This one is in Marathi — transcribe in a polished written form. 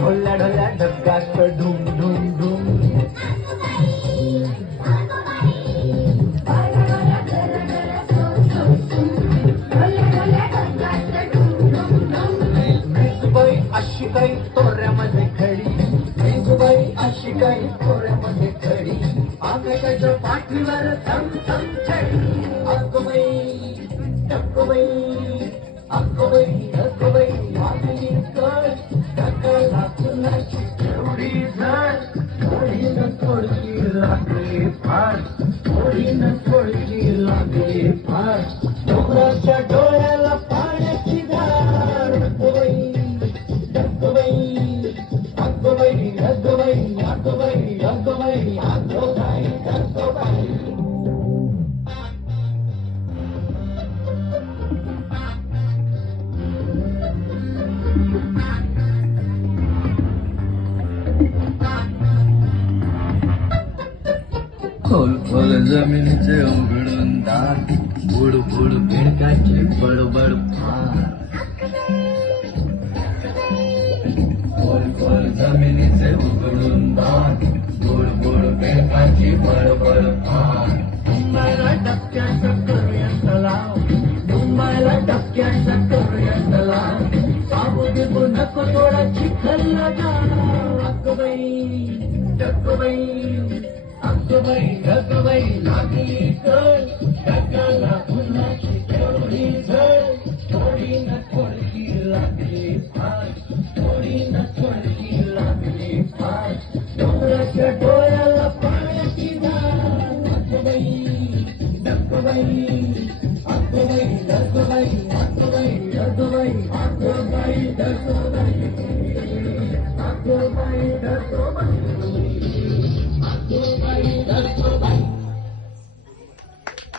ढोल्या ढोल्या ढगात ढुम ढुम ढुम मीसुबाई अशी काही तोऱ्यामध्ये खडी मीसुबाई अशी काही तोऱ्यामध्ये खडी आकाशाच्या पाठीवर थम थम छडी अक्कोबाई टक्कोबाई अक्कोबाई अक्कोबाई मागली कळ टक्कला फुलाची केवढी झाड थोडीनं थोडकी लागली फार थोडीनं थोडकी लागली फार डोंगराच्या डोळ्याला पाण्याची धार अक्कोबाई टक्कोबाई अक्कोबाई अक्कोबाई अक्कोबाई अक्कोबाई अक्कोबाई अक्कोबाई खोल खोल जमिनीचे उघडून दाट बुड बुड बेडकाची बडबड फार खोल खोल जमिनीचे उघडून दाट बुड बुड बेडकाची बडबड फार मुंबईला टपक्याचा करूया तलाव मुंबईला टपक्याचा करूया तलाव साबू बिबू नको थोडा चिखलला जा अक्कोबाई टक्कोबाई अक्कोबाई अक्कोबाई लागली कळ